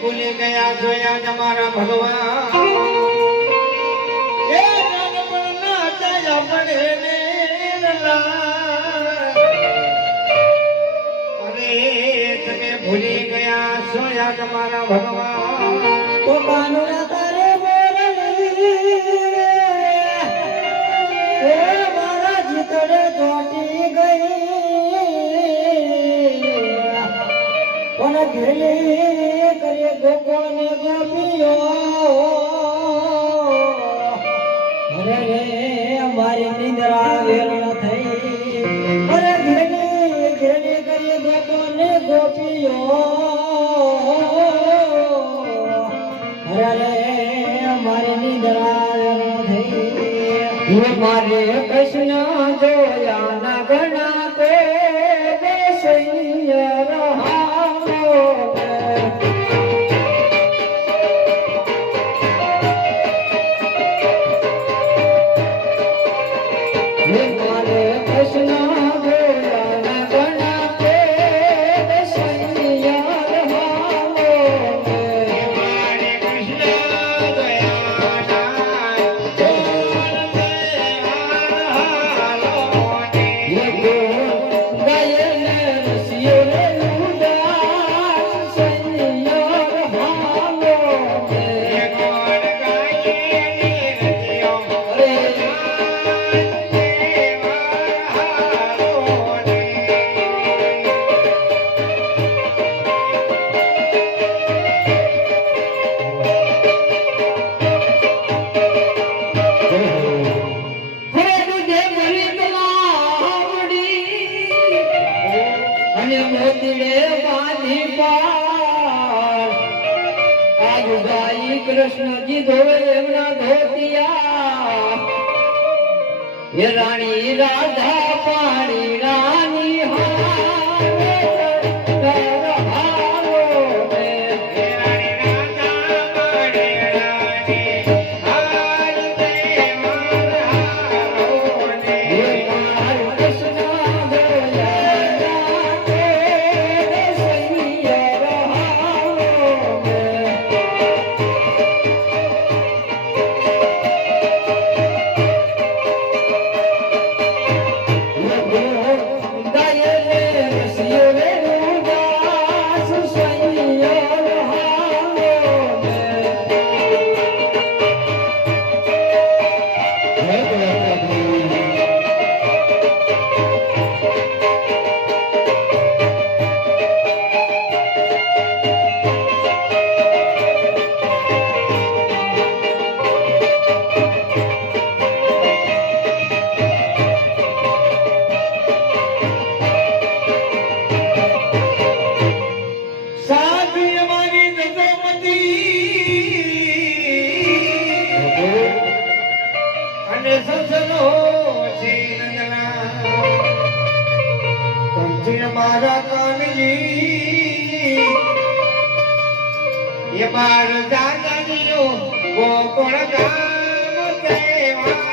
ભૂલી ગયા જોયા તમારા ભગવાન. એ નાનપણના હતા આપણે નિર્લા અરે, તમે ભૂલી ગયા સોયા તમારા ભગવાન. તો કાનુડા મારી નિંદ્રા વેરણ થઈ અરે ઘેલી ઘેલી કરીએ ગોકળ ને ગોપીઓ અરે મારી નિંદ્રા વેરણ થઈ મારે કૃષ્ણ જોયા ના ગણા આજુ ગાઈ કૃષ્ણજી ધોવે એમના ધોતિયા. એ રાણી રાધા પાણી રાણી હારે એ બાર દાદાજીનો ગોકુળ ગામ તહેવાર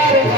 Everybody.